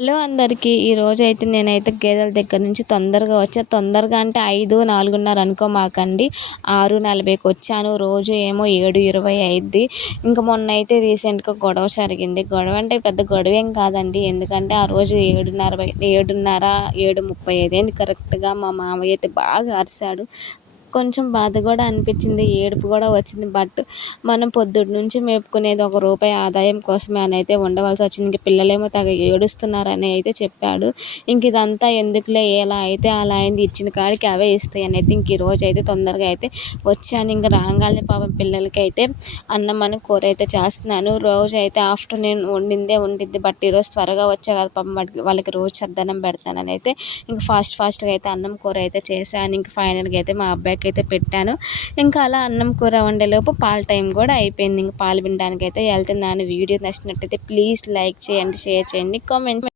Hello అందరికీ ఈరోజు అయితే నేనైతే గేదెల దగ్గర నుంచి తొందరగా వచ్చా. తొందరగా అంటే ఐదు నాలుగున్నర అనుకో మాకండి. ఆరు నలభైకి వచ్చాను. రోజు ఏమో ఏడు ఇరవై అయింది ఇంకా మొన్న అయితే రీసెంట్గా గొడవ జరిగింది. గొడవ అంటే పెద్ద గొడవ ఏం కాదండి. ఎందుకంటే ఆ రోజు ఏడున్నర ఏడున్నర ఏడు ముప్పై ఐదు కరెక్ట్గా మా మామయ్య అయితే బాగా అరిశాడు. కొంచెం బాధ కూడా అనిపించింది ఏడుపు కూడా వచ్చింది. బట్ మనం పొద్దుటి నుంచి మేపుకునేది ఒక రూపాయి ఆదాయం కోసమే అని అయితే ఉండవలసి వచ్చింది. ఇంక పిల్లలేమో తెగ ఏడుస్తున్నారని అయితే చెప్పాడు. ఇంక ఇదంతా ఎందుకులే ఎలా అయితే అలా అయింది ఇచ్చిన కాడికి అవే ఇస్తాయి అని అయితే ఇంక ఈరోజు అయితే తొందరగా అయితే వచ్చాను. ఇంక రాగానే పాపం పిల్లలకి అయితే అన్నం అని కూర అయితే చేస్తున్నాను. రోజు అయితే ఆఫ్టర్నూన్ వండిందే వండిద్ది బట్ ఈరోజు త్వరగా వచ్చా కదా పాపం వాళ్ళకి రోజు చద్దనం పెడతానని అయితే ఇంక ఫాస్ట్ ఫాస్ట్గా అయితే అన్నం కూర అయితే చేశాను. ఇంక ఫైనల్గా అయితే మా అబ్బాయికి అయితే పెట్టాను. ఇంకా అలా అన్నం కూర వండేలోపు పాల టైం కూడా అయిపోయింది. ఇంకా పాలు వినడానికి అయితే వెళ్తున్నాను. వీడియో నచ్చినట్టయితే ప్లీజ్ లైక్ చేయండి షేర్ చేయండి కామెంట్